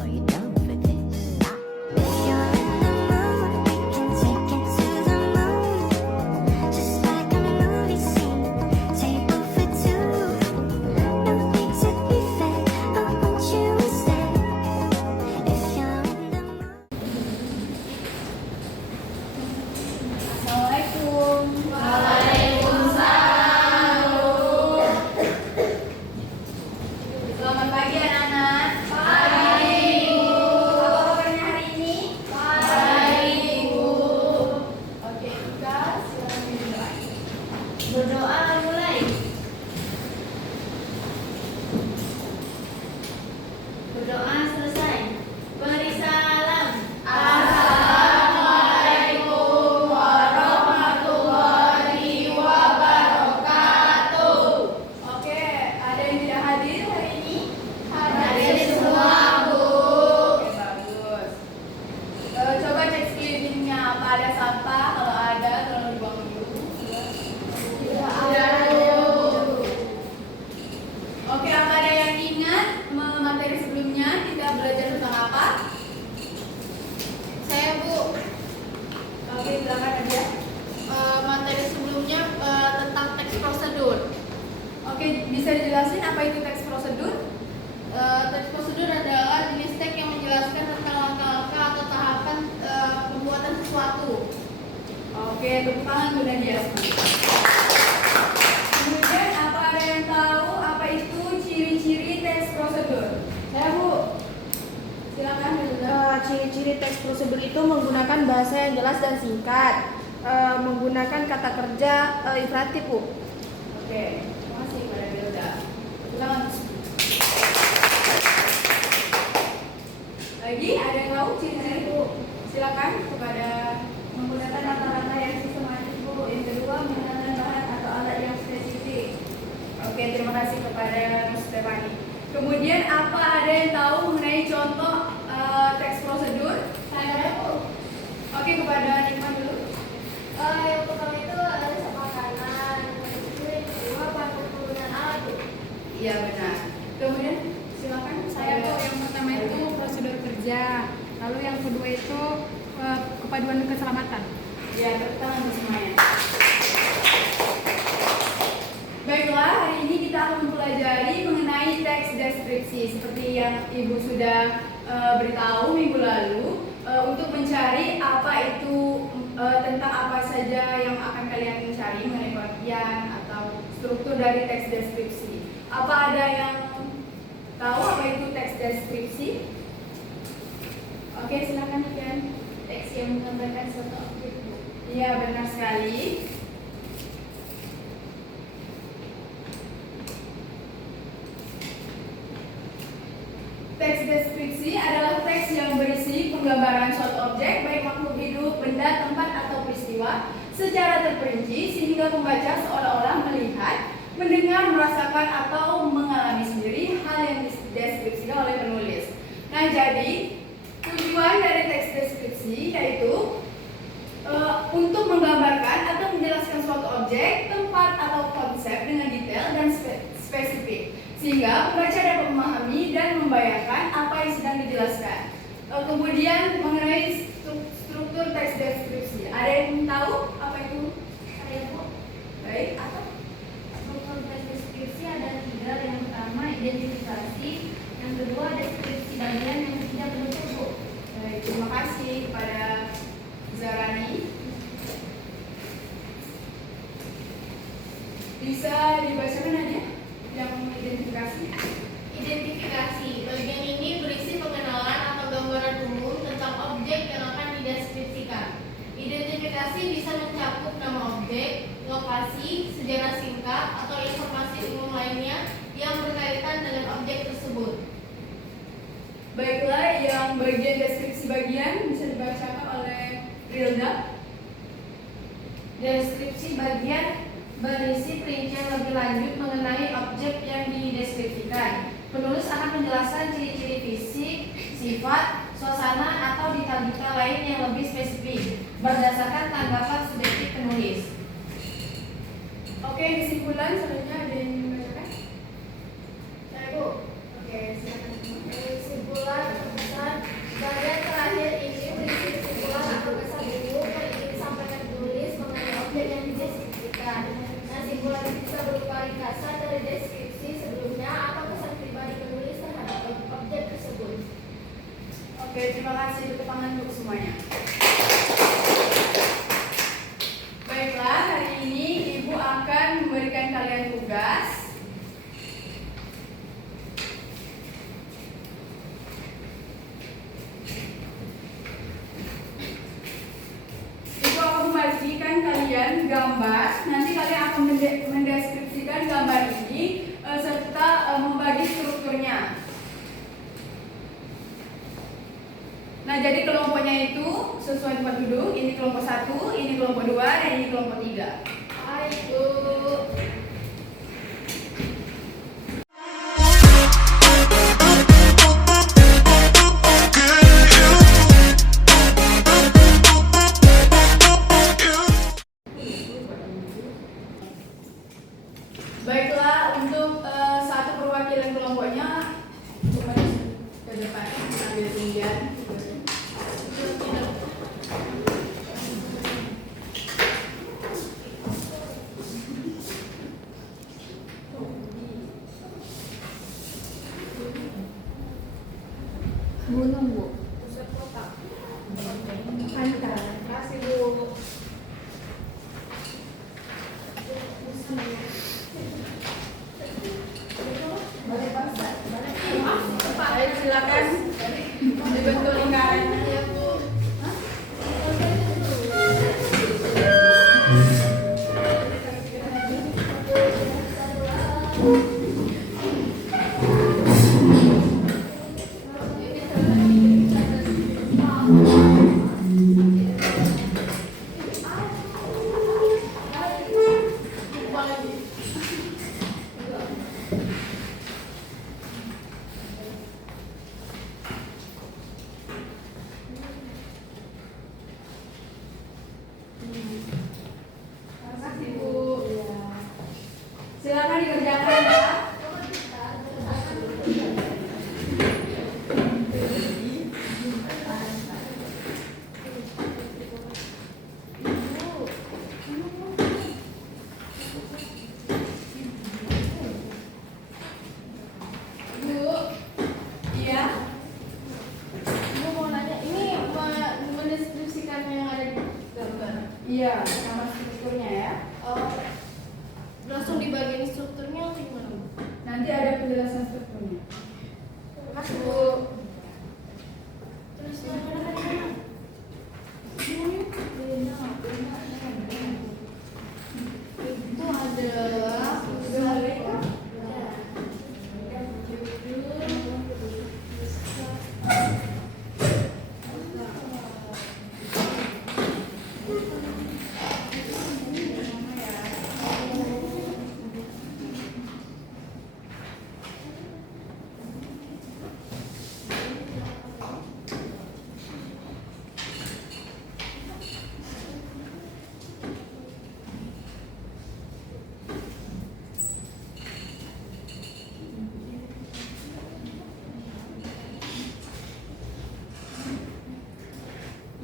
Are you down for this? If you're in the mood, we can take it to the moon. Just like a movie scene, table for two. No need to be fake, I want you to stay. If you're in the mood. Assalamualaikum. Selamat pagi anak-anak. Pagi, Ibu. Apa kabarnya hari ini? Baik, Ibu. Oke, kita silakan berdoa. Berdoa mulai. Berdoa selesai. Beri salam. Assalamualaikum warahmatullahi wabarakatuh. Oke, ada yang tidak hadir hari ini? Hadir semua, Bu. Oke, bagus. Coba cek sekelilingnya apa ada sampah. Kalau ada, tolong dibuang dulu. Tidak ada, Bu. Oke, apa ada yang ingat materi sebelumnya kita belajar tentang apa? Saya, Bu. Oke, silakan aja. Materi sebelumnya tentang teks prosedur. Oke, bisa dijelasin apa itu teks prosedur? Teks prosedur adalah jenis teks yang menjelaskan tentang langkah-langkah atau tahapan pembuatan sesuatu. Oke, tepuk tangan Bu Nadia. Kemudian apa ada yang tahu apa itu ciri-ciri teks prosedur? Saya, Bu. Silakan, Bu. Ciri-ciri teks prosedur itu menggunakan bahasa yang jelas dan singkat, menggunakan kata kerja imperatif, Bu. Oke, terima kasih kepada Bilda. Silakan. Lagi ada yang tahu ciri-ciri, Bu? Silakan kepada Menggunakan kata-kata yang sistematis, Bu. Yang kedua, menggunakan bahan atau alat yang spesifik. Oke, terima kasih kepada Ms. Stefani. Kemudian apa ada yang tahu mengenai contoh teks prosedur? Saya, Bu. Oke, kepada Nikma dulu. Yang pertama itu ada makanan, yang kedua bahan penggunaan alat. Iya, benar. Kemudian silakan Saya tuh yang pertama itu prosedur kerja, lalu yang kedua itu kepaduan keselamatan. ya, tepuk tangan untuk semuanya. Baiklah, hari ini kita akan mempelajari mengenai teks deskripsi seperti yang Ibu sudah beritahu minggu lalu untuk mencari apa itu tentang apa saja yang akan kalian cari mengenai pengertian atau struktur dari teks deskripsi. Apa ada yang tahu apa itu teks deskripsi? Oke, silakan Ian. Teks yang menggambarkan suatu objek, Bu. Iya, benar sekali. Teks deskripsi adalah teks yang berisi penggambaran suatu objek, baik makhluk hidup, benda, tempat, atau peristiwa secara terperinci sehingga pembaca seolah-olah melihat, mendengar, merasakan, atau mengalami sendiri hal yang dideskripsikan oleh penulis. Nah, jadi tujuan dari teks deskripsi yaitu untuk menggambarkan atau menjelaskan suatu objek, tempat, atau konsep dengan detail dan spesifik sehingga pembaca dapat memahami dan membayangkan apa yang sedang dijelaskan. Kemudian mengenai struktur teks deskripsi, ada yang tahu apa itu? Ada yang, Bu? Baik, apa? Struktur teks deskripsi ada 3. Yang pertama identifikasi, yang kedua deskripsi bagian, yang ketiga penutup, Bu. Baik, terima kasih kepada Zarani. Bisa dibacakan aja yang identifikasi. Identifikasi. Bagian ini berisi pengenalan atau gambaran umum tentang objek yang akan dideskripsikan. Identifikasi bisa mencakup nama objek, lokasi, sejarah singkat, atau informasi umum lainnya yang berkaitan dengan objek tersebut. Baiklah, yang bagian deskripsi bagian bisa dibacakan oleh Rilda. Deskripsi bagian berisi perincian lebih lanjut mengenai objek yang dideskripsikan. Penulis akan menjelaskan ciri-ciri fisik, sifat, suasana, atau detail-detail lain yang lebih spesifik berdasarkan tanggapan subjektif penulis. Oke, kesimpulan selanjutnya ada yang membacakan? Saya, Bu. Oke, silakan. Kesimpulan Oke, terima kasih. Tepuk tangan untuk semuanya. Baiklah, hari ini Ibu akan memberikan kalian tugas. Ibu akan membagikan kalian gambar. Nanti kalian akan mendeskripsikan gambar ini serta membagi strukturnya. Nah, jadi kelompoknya itu sesuai tempat duduk. Ini kelompok 1, ini kelompok 2, dan ini kelompok 3. Ayo. Baiklah, untuk satu perwakilan kelompoknya kembali ke depan, ambil undian. Gunung, Bu. Pusat kota. Pantai. Kasih Bu. Baik, silakan dibentuk lingkaran. Ya Bu. Terima kasih, Bu. Silakan dikerjakan ya. Bu, Iya. Bu mau nanya, ini mendeskripsikan yang ada di gambar. Iya, sama strukturnya ya. Langsung di bagian strukturnya atau gimana Bu? Nanti ada penjelasan strukturnya. Mas Bu. Terus itu adalah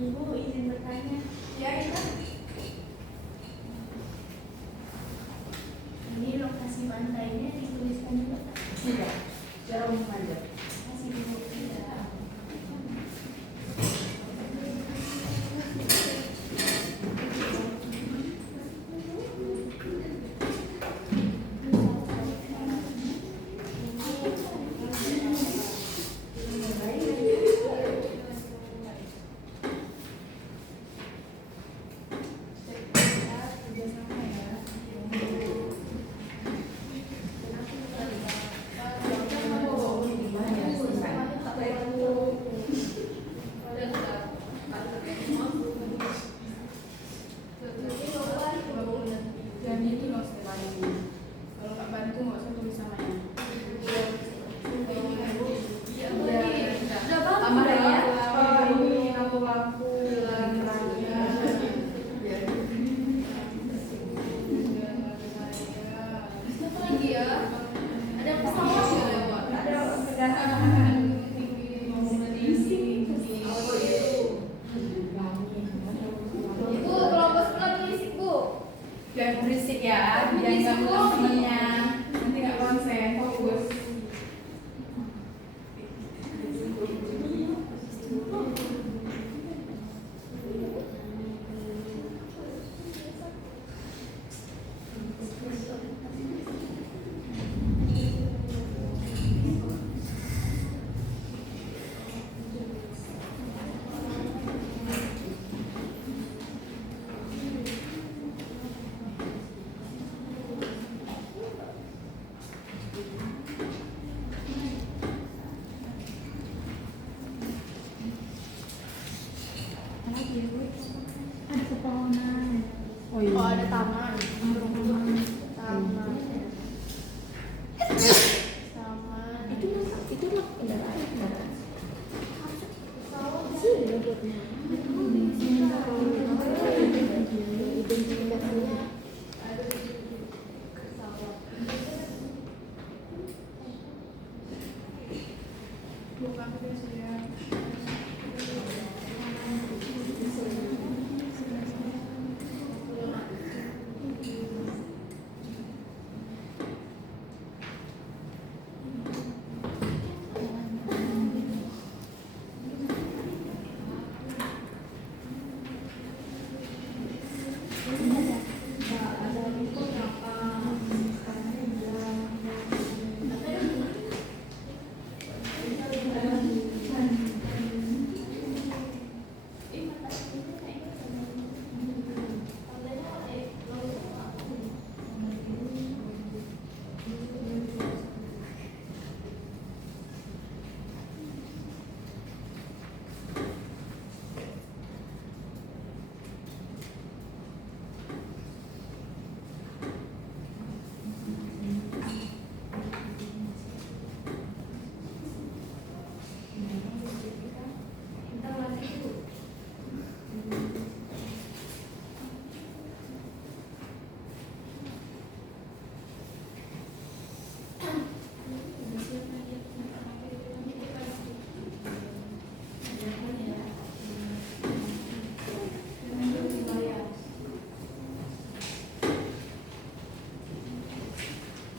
Ibu izin bertanya. Ya, iya. Ini lokasi pantainya dituliskan juga. Tidak. Secara umum aja. Masih Ibu tidak. Dan ini loh setelah ini. Kalau nggak bantu nggak usah tulis namanya. Tambah ya. Ini lampu-lampu. apa lagi ya? Ada pesawat nggak lewat? Ada kedatangan. Ibu kelompok sebelah berisik Bu. Jangan berisik ya, biar nggak ngeliat temennya. Nanti nggak konsen, fokus.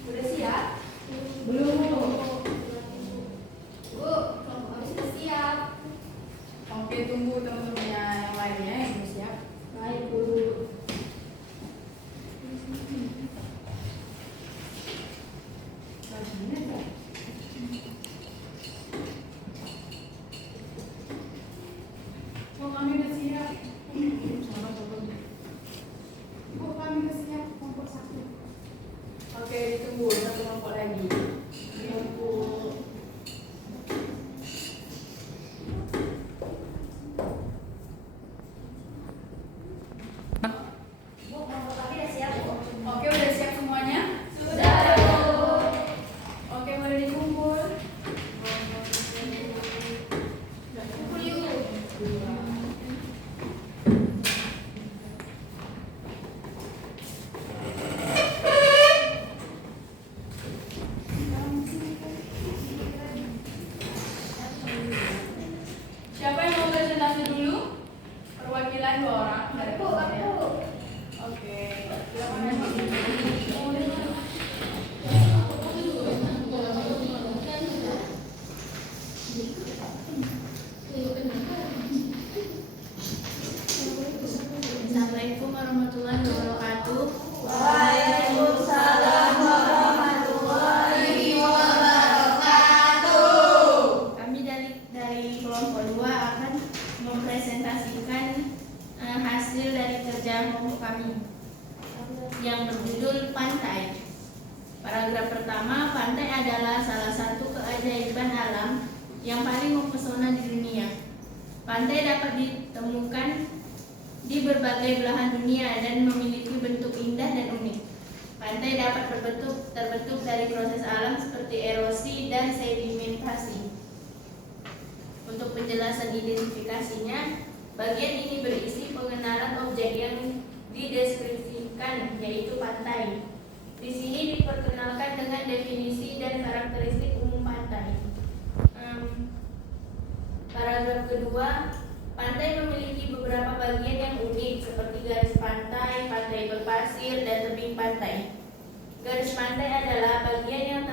Udah siap? Belum. Bu, kelompok kami sudah siap. Oke, tunggu teman-temannya yang lainnya yang belum siap. Baik, Bu. Oh, kami udah siap. Bu, kami udah siap kelompok 1. Oke, ditunggu satu kelompok lagi. Bu, kelompok kami sudah siap, Bu. Oke, udah siap semuanya? Sudah, Bu. Oke, boleh dikumpul. Kumpul yuk. Siapa yang mau presentasi dulu? Perwakilan 2 orang dari Bu, kami, kelompoknya. Bu. Oke, silakan yang mau. Assalamualaikum warahmatullahi wabarakatuh. Waalaikumsalam warahmatullahi wabarakatuh. Kami dari kelompok 2 akan mempresentasikan hasil dari kerja kelompok kami yang berjudul Pantai. Paragraf pertama, pantai adalah salah satu keajaiban alam yang paling mempesona di dunia. Pantai dapat ditemukan di berbagai belahan dunia dan memiliki bentuk indah dan unik. Pantai dapat terbentuk dari proses alam seperti erosi dan sedimentasi. Untuk penjelasan identifikasinya, bagian ini berisi pengenalan objek yang dideskripsikan, yaitu pantai. Di sini diperkenalkan dengan definisi dan karakteristik umum pantai. Paragraf kedua, pantai memiliki beberapa bagian yang unik seperti garis pantai, pantai berpasir, dan tebing pantai. Garis pantai adalah bagian yang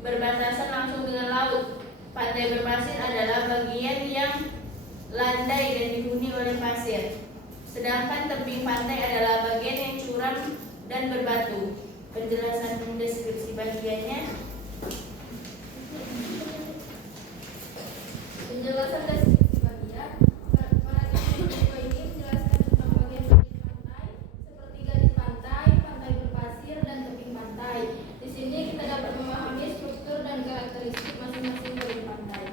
berbatasan langsung dengan laut. Pantai berpasir adalah bagian yang landai dan dihuni oleh pasir. Sedangkan tebing pantai adalah bagian yang curam dan berbatu. Penjelasan deskripsi bagiannya. Penjelasan deskripsi bagian. Paragraf kedua ini menjelaskan tentang bagian-bagian pantai seperti garis pantai, pantai berpasir, dan tebing pantai. Di sini kita dapat memahami struktur dan karakteristik masing-masing dari pantai.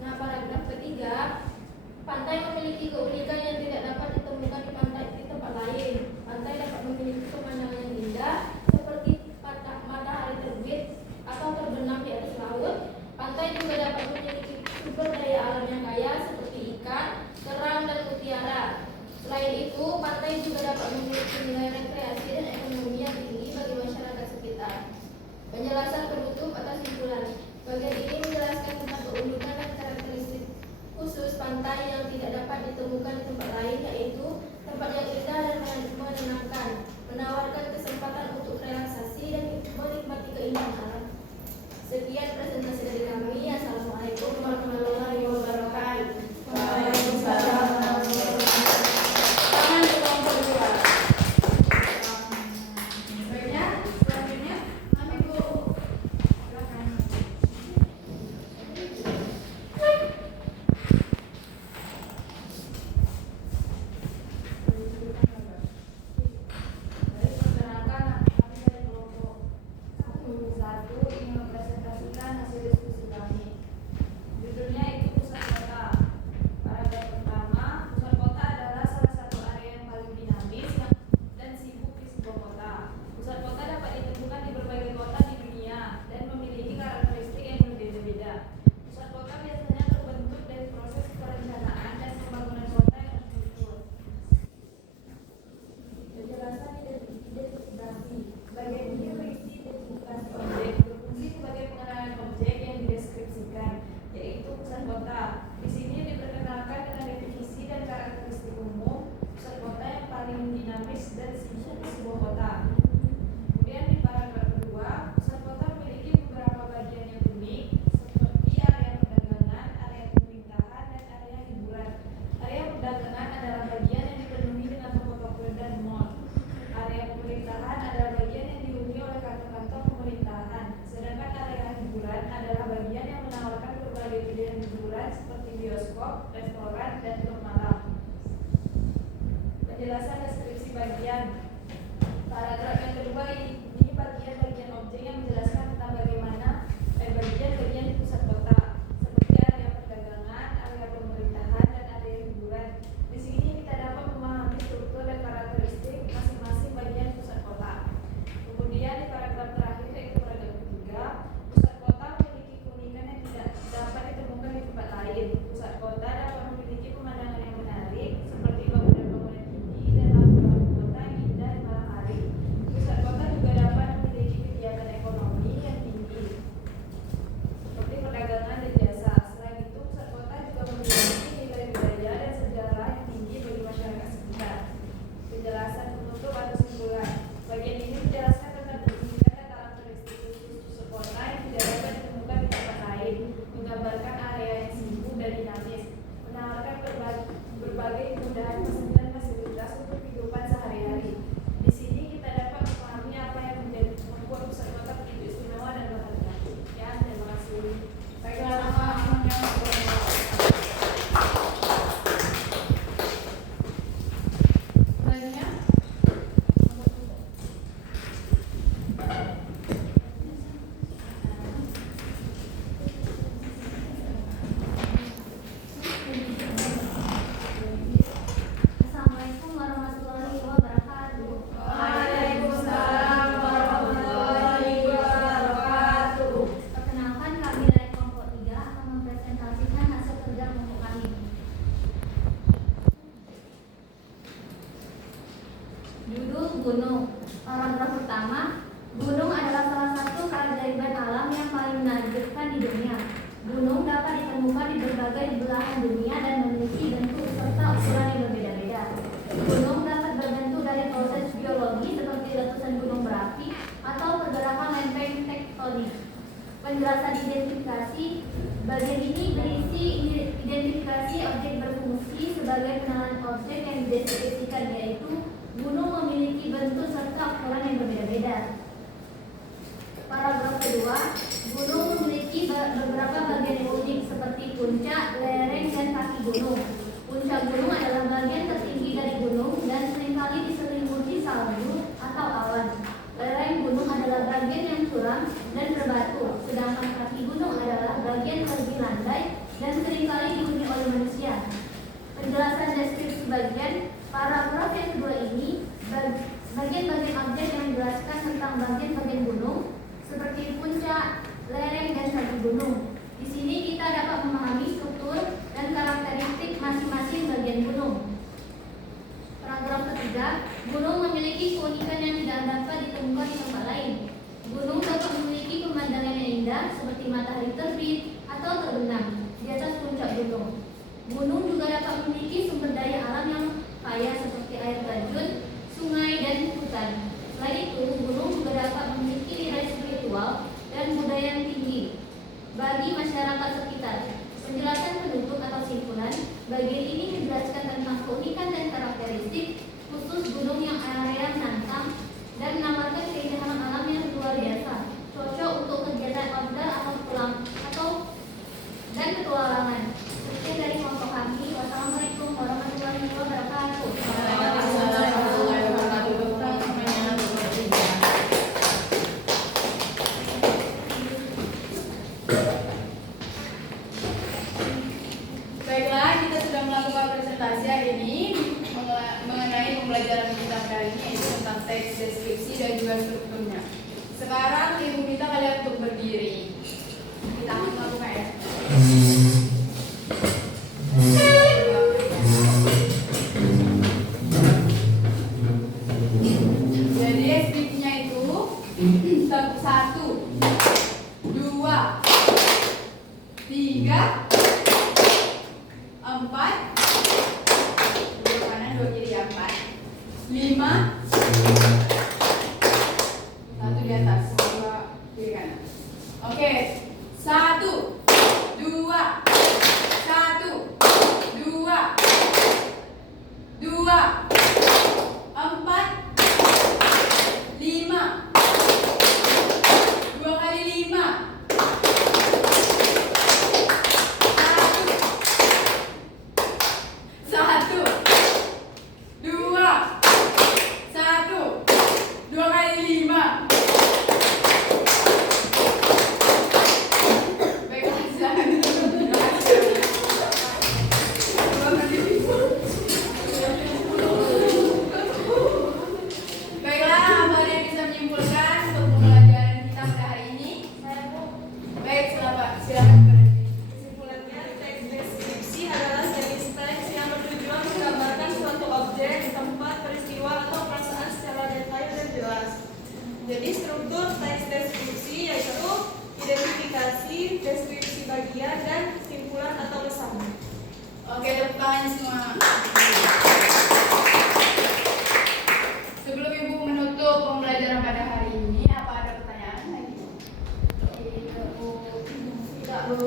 Nah, paragraf ketiga, pantai memiliki keunikan yang tidak dapat ditemukan di tempat lain. Pantai dapat memiliki pemandangan yang indah seperti matahari terbit atau terbenam di atas laut. Pantai juga dapat memiliki sumber daya alam yang kaya seperti ikan, shop, restoran, dan klub malam. Penjelasan deskripsi bagian. Paragraf yang kedua ini bagian-bagian objek yang menjelaskan tentang bagaimana bagian-bagian di pusat kota, seperti area perdagangan, area pemerintahan, dan area hiburan. Di sini kita dapat memahami struktur dan karakteristik masing-masing bagian pusat kota. Kemudian di paragraf terakhir yaitu paragraf ketiga, pusat kota memiliki keunikan yang tidak dapat ditemukan di tempat lain. Pusat kota dapat memiliki pemandangan yang menarik seperti bangunan-bangunan tinggi dan lampu-lampu kota yang indah di malam hari. Pusat kota juga dapat memiliki kegiatan ekonomi yang tinggi seperti perdagangan dan jasa. Selain itu, pusat kota juga memiliki nilai budaya dan sejarah yang tinggi bagi masyarakat sekitar. Penjelasan penutup atau kesimpulan. Bagian ini menjelaskan tentang keunikan dan karakteristik khusus pusat kota yang tidak dapat ditemukan di tempat lain, menggambarkan area yang sibuk dan dinamis, menawarkan berbagai kemudahan dan fasilitas untuk kehidupan sehari-hari. Di sini kita dapat memahami apa yang membuat pusat kota begitu istimewa dan berharga. Ya, terima kasih. Baiklah, semuanya. Selanjutnya, Assalamualaikum warahmatullahi wabarakatuh. Waalaikumsalam warahmatullahi wabarakatuh. Perkenalkan, kami dari kelompok 3 akan mempresentasikan hasil kerja kelompok kami. Judul gunung. Paragraf pertama, gunung adalah salah satu keajaiban alam yang paling menakjubkan di dunia. Gunung dapat ditemukan di berbagai belahan dunia dan memiliki bentuk serta ukuran yang berbeda-beda. Gunung dapat berbentuk dari proses geologi seperti letusan gunung berapi atau pergerakan lempeng tektonik. Penjelasan identifikasi. Bagian ini berisi identifikasi objek berfungsi sebagai pengenalan objek yang dideskripsikan, yaitu gunung memiliki bentuk serta ukuran yang berbeda-beda. Paragraf kedua, gunung memiliki beberapa bagian yang unik seperti puncak, lereng, dan kaki gunung. Puncak gunung adalah bagian tertinggi dari gunung dan seringkali diselimuti salju atau awan. Lereng gunung adalah bagian yang curam dan berbatu, sedangkan kaki gunung adalah bagian lebih landai dan seringkali dihuni oleh manusia. Penjelasan deskripsi bagian. Paragraf yang kedua ini bagian-bagian objek yang menjelaskan tentang bagian-bagian gunung seperti puncak, lereng, dan kaki gunung. Di sini kita dapat memahami struktur dan karakteristik masing-masing bagian gunung. Paragraf ketiga, gunung memiliki keunikan yang tidak dapat ditemukan di tempat lain. Gunung dapat memiliki pemandangan yang indah seperti matahari terbit atau terbenam di atas puncak gunung. Gunung juga dapat memiliki sumber daya alam yang kaya seperti air terjun, sungai, dan hutan. Selain itu, gunung juga dapat memiliki nilai spiritual dan budaya yang tinggi bagi masyarakat sekitar. Penjelasan penutup atau simpulan. Bagian ini menjelaskan tentang keunikan dan karakteristik khusus gunung yang area menantang dan menawarkan keindahan alam yang luar biasa, cocok untuk kegiatan outdoor atau dan petualangan. Sekian dari kelompok kami. Wassalamualaikum warahmatullahi wabarakatuh. Waalaikumsalam warahmatullahi wabarakatuh. Semuanya bertiga. Baiklah, kita sudah melakukan presentasi hari ini mengenai pembelajaran kita kali ini, yaitu tentang teks, deskripsi, dan juga strukturnya. Sekarang ibu minta kalian untuk berdiri. Kita akan melakukan ya. Jadi deskripsinya itu 1, 2, 3, 4, 2 kanan 2 kiri 4, 5, 1 di atas 2 kiri kanan. Oke, 1, 2, 1, 2, 2, 4, 5, 2 kali 5, 1, tangan semua. Sebelum Ibu menutup pembelajaran pada hari ini, apa ada pertanyaan lagi? Tidak, Bu.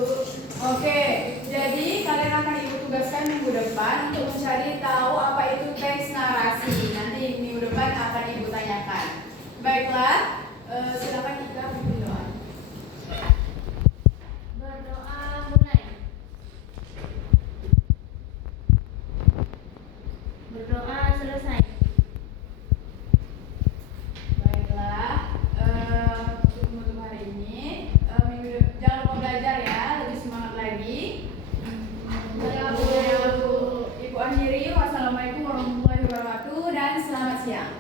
Oke, jadi kalian akan Ibu tugaskan minggu depan untuk mencari tahu apa itu teks narasi. Nanti minggu depan akan Ibu tanyakan. Baiklah, silakan Ika berdoa. Berdoa mulai. Berdoa selesai. Baiklah, untuk menutup hari ini, jangan lupa belajar ya, lebih semangat lagi. Ya, Bu. Ibu akhiri, wassalamualaikum warahmatullahi wabarakatuh dan selamat siang.